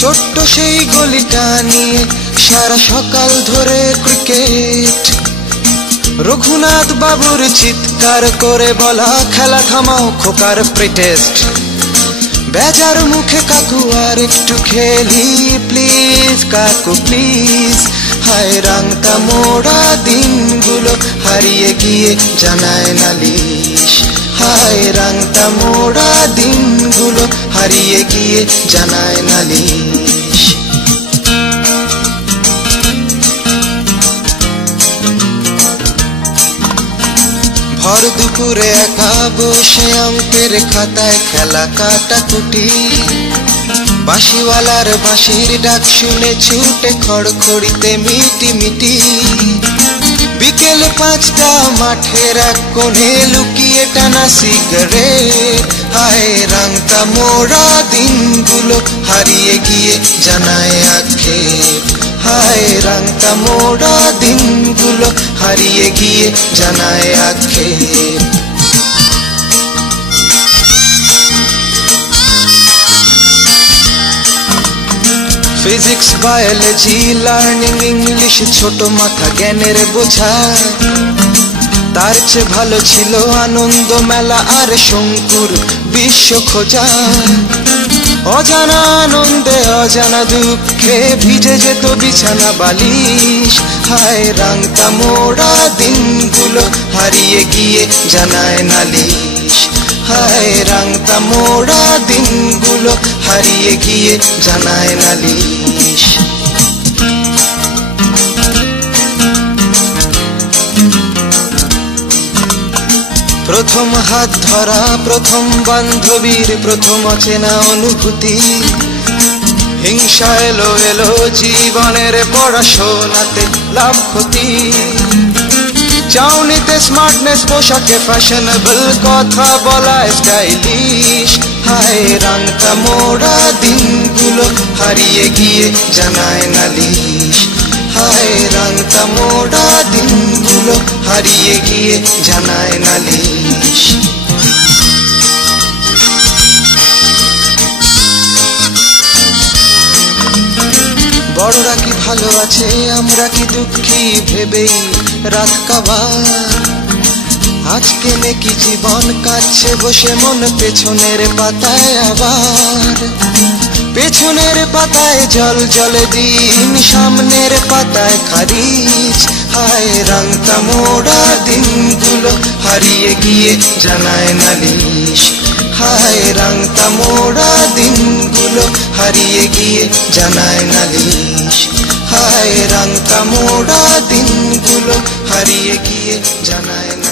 ছোট্ট সেই গলিটা নিয়ে সারা সকাল ধরে ক্রিকেট, রঘুনাথ বাবুর চিৎকার করে বলা খেলা থামাও খোকার প্রিটেস্ট। বেজার মুখে কাকু আর একটু খেলি প্লিজ কাকু প্লিজ। হায় রাংতা মোড়া দিনগুলো হারিয়ে গিয়ে জানায় নালিশ। হায় রাংতা মোড়া দিনগুলো হারিয়ে গিয়ে জানায় নালিশ। ভর দুপুরে একা বসে অঙ্কের খাতায় খেলা কাটাকুটি, বাঁশিওয়ালার বাঁশির ডাক শুনে ছুটে খড়খড়িতে মিটিমিটি। বিকেল 5টা মাঠের এক কোণে লুকিয়ে টানা সিগারেট। হায় রাংতা মোড়া দিনগুলো হারিয়ে গিয়ে জানায় আক্ষেপ। হায় রাংতা মোড়া দিনগুলো হারিয়ে গিয়ে জানায় আক্ষেপ। ফিজিক্স বায়োলজি লার্নিং ইংলিশ ছোট মাথা জ্ঞানের বোঝা, তার চেয়ে ভালো ছিল আনন্দ মেলা আর শঙ্কুর বিশ্ব খোঁজা। অজানা আনন্দে অজানা দুঃখে ভিজে যেত বিছানা বালিশ। হায় রাংতা মোড়া দিনগুলো হারিয়ে গিয়ে জানায় নালিশ। হায় রাংতা মোড়া দিনগুলো হারিয়ে গিয়ে জানায় নালিশ। প্রথম হাত ধরা, প্রথম বান্ধবীর প্রথম অচেনা অনুভূতি। হিংসা এলো এলো জীবনের পড়াশোনাতে লাভ ক্ষতি। চাউনিতে স্মার্টনেস, পোশাকে ফ্যাশনেবল, কথা বলায় স্টাইলিশ। হায় রাংতা মোড়া দিনগুলো হারিয়ে গিয়ে জানায় নালিশ। হায় রাংতা মোড়া দিনগুলো হারিয়ে গিয়ে জানায় নালিশ। বড়রা কি ভালো আছে, আমরা কি দুঃখী ভেবেই রাত কাবার। আজকে নাকি জীবন কাটছে বসে মন পেছনের পাতায় আবার। পেছনের পাতায় জল জলে দিন, সামনের পাতায় খারিজ। হায় রাংতা মোড়া দিনগুলো হারিয়ে গিয়ে জানায় নালিশ। হায় রাংতা মোড়া দিনগুলো হারিয়ে গিয়ে জানায় নালিশ। হায় রাংতা মোড়া দিনগুলো হারিয়ে গিয়ে জানায় নালিশ।